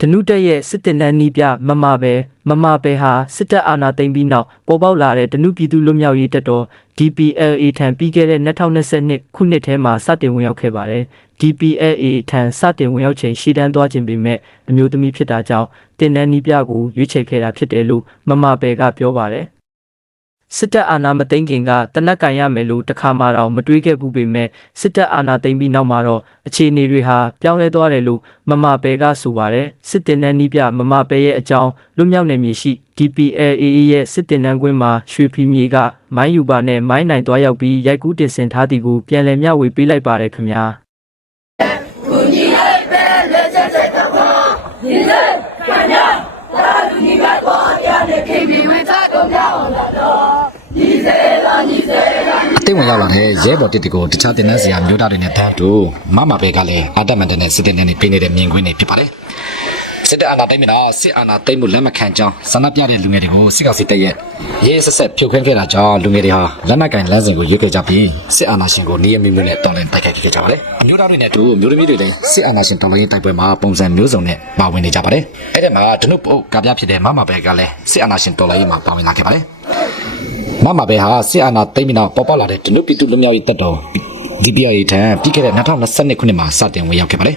ဓနုတက်ရဲ့စစ်တင်တန်းနီးပြမမပဲမမပဲဟာစစ်တပ်အာဏာသိမ်းပြီးနောက်ပေါ်ပေါက်လာတဲ့ဓနုပြည်သူလွတ်မြောက်ရေးတပ်တော် DPLA ထံပြီးခဲ့တဲ့2022ခုနှစ်ထဲမှာစတင်ဝင်ရောက်ခဲ့ပါတယ် DPLA ထံစတင်ဝင်ရောက်ချိန်ရှေ့တန်းသွားခြင်းပေမဲ့အမျိုးသမီးဖြစ်တာကြောင့်တင်တန်းနီးပြကိုရွေးချယ်ခဲ့တာဖြစ်တယ်လို့မမပဲကပြောပါတယ် စစ်တပ်အာဏာမသိမ်းခင်ကတနက်ကန်ရမယ်လို့တခါမှတော့မတွေးခဲ့ဘူးပေမဲ့စစ်တပ်အာဏာသိမ်းပြီးနောက်မှာတော့အခြေအနေတွေဟာပြောင်းလဲသွားတယ်လို့မမပဲကဆိုပါတယ်စစ်တင်တဲ့နီးပြမမပဲရဲ့အကြောင်းလွတ်မြောက်နေမည်ရှိ DPLA ရဲ့စစ်တင်တန်းကွင်းမှာရွှေဖီမြေကမိုင်းယူပါနဲ့မိုင်းနိုင်သွားရောက်ပြီးရိုက်ကူးတင်ဆင်ထားသည်ကိုပြန်လည်မျှဝေပေးလိုက်ပါတယ်ခင်ဗျာတိ တ်ဝင်ရောက်လာတဲ့ရဲဘော်တစ်တီကိုတခြားတင်နန်းစရာမျိုးသားတွေနဲ့တန်းတူမမပဲကလည်းအာတမန်တနဲ့စစ်တင်နဲ့ပြနေတဲ့မြင်ကွင်းတွေဖြစ်ပါတယ်စစ်တပ်အာဏာသိမ်းပြီးတော့စစ်အာဏာသိမ်းမှုလက်မခံကြောင်းဆန္ဒပြတဲ့လူငယ်တွေကိုစစ်ကောင်စီတပ်ရဲ့ရေးဆက်ဆက်ဖြုတ်ခင်းခဲ့တာကြောင့်လူငယ်တွေဟာလက်နက်ကင်လမ်းစဉ်ကိုရွေးခဲ့ကြပြီးစစ်အာဏာရှင်ကိုနေရမျိုးမျိုးနဲ့တော်လှန်တိုက်ခိုက်ခဲ့ကြပါတယ်အမျိုးသားတွေနဲ့အတူမျိုးသမီးတွေလည်းစစ်အာဏာရှင်တော်လှန်ရေးတိုက်ပွဲမှာပုံစံမျိုးစုံနဲ့ပါဝင်နေကြပါတယ်အဲ့ဒီမှာဒနုပုတ်ကပြဖြစ်တဲ့မမပဲကလည်းစစ်အာဏာရှင်တော်လှန်ရေးမှာပါဝင်လာခဲ့ပါတယ် မမပဲဟာစစ်အာဏာသိမ်းပြီးနောက်ပေါ်ပေါက်လာတဲ့ဒနုပြည်သူလူမျိုးရေးတပ်တော် DPI ထံပြီးခဲ့တဲ့2022ခုနှစ်မှာစတင်ဝင်ရောက်ခဲ့ပါတယ်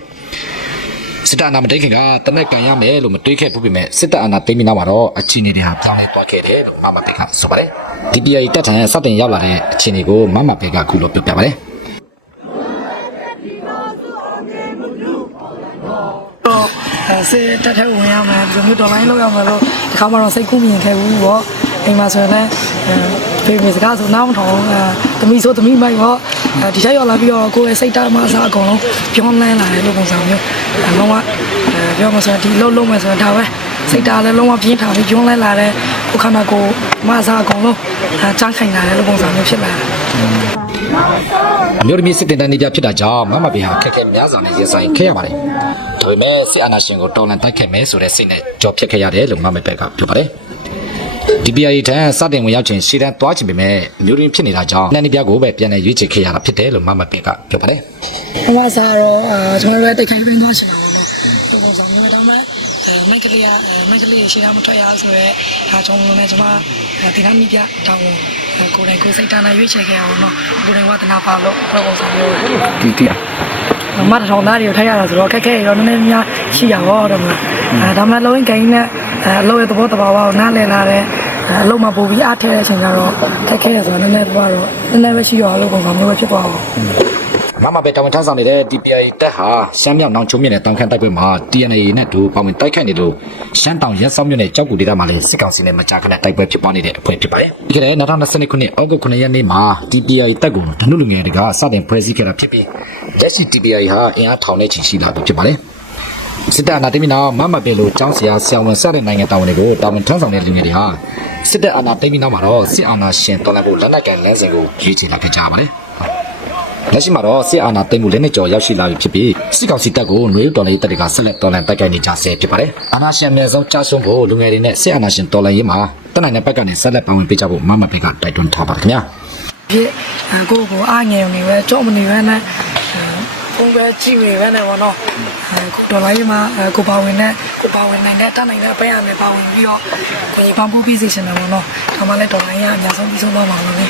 စစ်တပ်အာဏာမသိမ်းခင်ကတနက်ကန်ရမယ်လို့မတွေးခဲ့ဘူးပေမဲ့စစ်တပ်အာဏာသိမ်းပြီးနောက်မှာတော့အခြေအနေတွေဟာပြောင်းလဲသွားခဲ့တယ်လို့မမပဲကဆိုပါတယ် DPI တပ်ထံစတင်ရောက်လာတဲ့အခြေအနေကိုမမပဲကအခုလိုပြောပြပါတယ်တော့အဲစစ်တက်ထက်ဝင်ရမယ်ဒီလိုမျိုးတော်လိုင်းလောက်ရမယ်လို့ဒီခါမှတော့စိတ်ကူးမြင်ခဲ့ဘူးပေါ့အိမ်မှာဆိုရင်လည်းအဲ ဖေဖေစကားဆိုနားမထောင်အဲတမိဆိုတမိမိုက်ပေါ့အဲဒီချက်ရောက်လာပြီးတော့ကိုယ့်ရဲ့စိတ်ဓာတ်မှအစားအကုန်လုံးပြောင်းလဲလာတယ်လို့ပုံစံမျိုးအဲလုံးဝအဲပြောမှဆိုရင်ဒီလုံးလုံးမယ်ဆိုရင်ဒါပဲစိတ်ဓာတ်လည်းလုံးဝပြင်းထန်ပြီးပြောင်းလဲလာတယ်ကိုယ်ခန္ဓာကိုယ်မှအစားအကုန်လုံးအဲချမ်းခိုင်လာတယ်လို့ပုံစံမျိုးဖြစ်လာတယ်အမျိုးသမီးစစ်တင်တန်းနေပြဖြစ်တာကြောင့်မမဘေဟာခက်ခဲများစွာနဲ့ရင်ဆိုင်ခဲ့ရပါတယ်။ဒါပေမဲ့စစ်အာဏာရှင်ကိုတော်လှန်တိုက်ခဲ့မယ်ဆိုတဲ့စိတ်နဲ့ကြော်ဖြတ်ခဲ့ရတယ်လို့မမဘက်ကပြောပါတယ်။ DPI ထံစတင်ဝင်ရောက်ခြင်းရှေ့တန်းသွားခြင်းပေမဲ့အမျိုးသမီးဖြစ်နေတာကြောင့်နန်းနေပြကိုပဲပြန်လည်ရွေးချယ်ခဲ့ရတာဖြစ်တယ်လို့မမဘက်ကပြောပါတယ်။ဘာသာတော့အဲကျွန်တော်တို့လည်းတိတ်ခိုင်းပင်းသွားချင်တာပေါ့နော်။ဒီပုံစံမျိုးပဲဒါပေမဲ့အဲမိုက်ကလေးကအဲမိုက်ကလေးရှေ့ကမထွက်ရဆိုရဲဒါကျွန်တော်လည်းကျွန်မဒီနာမီပြတောင်းကိုယ်တိုင်ကိုယ်စိတ်တန်းနဲ့ရွေးချယ်ခဲ့အောင်နော်။ကိုယ်တိုင်ဝါသနာပါလို့ဘယ်ပုံစံမျိုးဒီတိမတ်ထောင်သားတွေကိုထိုက်ရတာဆိုတော့ခက်ခဲရောနည်းနည်းများရှိရပါတော့မှာအဲဒါမှလုံးဝဂိမ်းနဲ့အဲအလုပ်ရဲ့သဘောတဘာဝကိုနားလည်လာတဲ့ အဲအလုပ်မှာပို့ပြီးအားထည့်တဲ့အချိန်ကျတော့ခက်ခဲရဆိုတော့နည်းနည်းတော့တော့နည်းနည်းပဲရှိရအောင်လို့ပုံစံမျိုးပဲဖြစ်သွားအောင်မမပဲတာဝန်ထမ်းဆောင်နေတဲ့ DPI တက်ဟာရှမ်းမြောက်နောင်ချုံမြင့်နဲ့တောင်ခမ်းတိုက်ပွဲမှာ TNA နဲ့တူပေါဝင်တိုက်ခိုက်နေလို့ရှမ်းတောင်ရက်စောင်းမြို့နယ်ကြောက်ကူဒေသမှာလည်းစစ်ကောင်စီနဲ့မကြာခဏတိုက်ပွဲဖြစ်ပွားနေတဲ့အဖွဲ့ဖြစ်ပါတယ်။ဒီကနေ့2022ခုနှစ်ဩဂုတ်9ရက်နေ့မှာ DPI တက်ကိုဓနုလူငယ်တွေကစတင်ဖွဲ့စည်းခဲ့တာဖြစ်ပြီးလက်ရှိ DPI ဟာအင်အားထောင်နဲ့ချီရှိလာပြီဖြစ်ပါတယ်။ စစ်တပ်အာဏာသိမ်းပြီးနောက်မမပဲလို့ចောင်းဆရာဆရာဝန်စတဲ့နိုင်ငံတာဝန်တွေကိုတာဝန်ထမ်းဆောင်တဲ့လူငယ်တွေဟာစစ်တပ်အာဏာသိမ်းပြီးနောက်မှာတော့စစ်အာဏာရှင်တော်လှန်ဖို့လက်နက်ကန်လမ်းစဉ်ကိုရွေးချယ်လာခဲ့ကြပါတယ်။လက်ရှိမှာတော့စစ်အာဏာသိမ်းမှုလက်နက်ကြော်ရောက်ရှိလာပြီဖြစ်ပြီးစစ်ကောင်စီတပ်ကိုနှွေးတော်လှန်ရေးတပ်တွေကဆက်လက်တော်လှန်တိုက်ခိုက်နေကြဆဲဖြစ်ပါတယ်။အာဏာရှင်အမြဲဆုံးကြားဆုံးဖို့လူငယ်တွေနဲ့စစ်အာဏာရှင်တော်လှန်ရေးမှာတက်နိုင်တဲ့ဘက်ကနေဆက်လက်ပါဝင်ပေးကြဖို့မမဘက်ကတိုက်တွန်းထားပါတယ်ခင်ဗျာဖြစ်အဲကိုယ့်ကိုအားငယ်နေပဲကြော့မနေပဲနဲ့ ဖုန်းပဲကြည့်နေပဲနဲ့ပေါ့နော်အဲကိုဒေါ်လာကြီးမှာအဲကိုပါဝင်နဲ့ကိုပါဝင်နိုင်တဲ့တတ်နိုင်တဲ့အပိုင်းအမယ်ပါဝင်ပြီးတော့ကိုပန်းပူးပြီးစီချင်တယ်ပေါ့နော်ဒါမှလည်းဒေါ်လာကြီးကအများဆုံးပြီးဆုံးသွားမှာလို့လေ